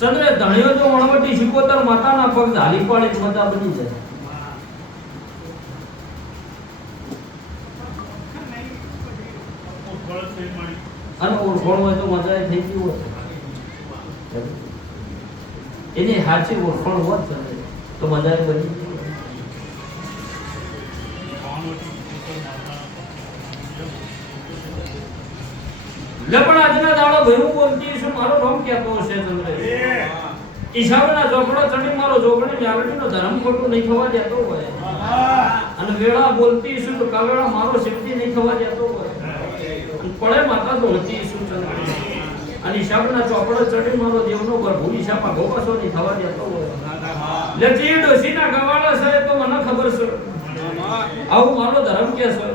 ચંદ્ર ધણિયો જો વણવટી શિકોતર માતાના પગ ધાલી પાડે મજા બની જાય. અને ઓળખોણ હોય તો મજા થઈ ગઈ હોત. એની સાચી ઓળખોણ હોત તો મજા બની. લે પણ આજના દાડો ભેરું બોલતી છું મારો નામ કહેતો હશે ચંદ્ર. ઈશાવના ચોકડો ચડી મારો જોગણી વ્યાવડીનો ધર્મ ખોટું નહીં થવા દેતો હોય. અને વેળા બોલતી છું તો કાવેળા મારો શક્તિ નહીં થવા દેતો હોય. પડે માતા દોડતી છું ચંદ્ર. અને ઈશાવના ચોકડો ચડી મારો દેવનો ગર્ભ ઈશામાં ગોપાસો નહીં થવા દેતો હોય. લે જી ડોસીના ગવાળા છે તો મને ખબર છે. આવું મારો ધર્મ કે છે.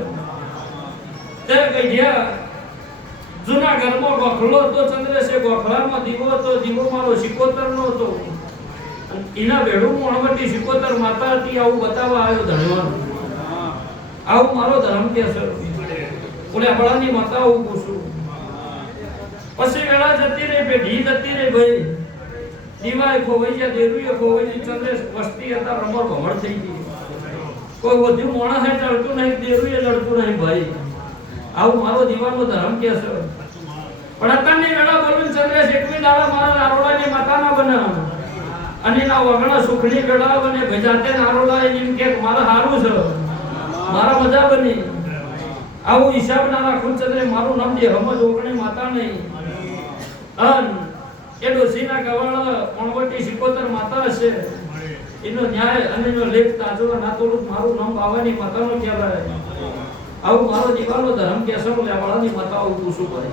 તે કઈ ગયા જૂના ઘરમાં ગોખલો તો ચંદ્ર છે. ગોખલામાં દીવો તો દીવો મારો શિકોતર નો હતો. એના વેડું વણવટી શિકોતર માતા હતી. આવું બતાવવા આવ્યો ધણવાનો. આવું મારો ધર્મ કે છે. ઓલે અબળાની માતા આવું પૂછું. પછી વેળા જતી રહી પેઢી જતી રહી ભાઈ. દીવાએ ખોવાઈ ગયા, દેરુએ ખોવાઈ ગઈ. ચંદ્ર વસ્તી હતા રમણ ભમણ થઈ ગઈ. કોઈ વધુ મોણા હે લડતું નહીં, દેરુએ લડતું નહીં ભાઈ. આવું મારો દીવાનો ધર્મ કે છે. પણ અત્યારની વેળા બોલું ચંદ્રેશ એકવી દાડા મારા નારોડાની માતાના બને અને એના વગણા સુખની વેળા બને ભજાતે નારોડા એમ કે મારા હારું છે, મારા મજા બની. આવું હિસાબ ના રાખું ચંદ્રે મારું નામ જે હમજ ઓગણી માતા નહીં. અન એ ડોસીના ગવાળ કોણવટી શિકોતર માતા હશે. એનો ન્યાય અને એનો લેખ તાજો ના તોડું મારું નામ બાવાની માતાનો કહેવાય. આવું મારો દીવાનો ધર્મ કેસો લેવાળાની માતા ઉભું શું કરે.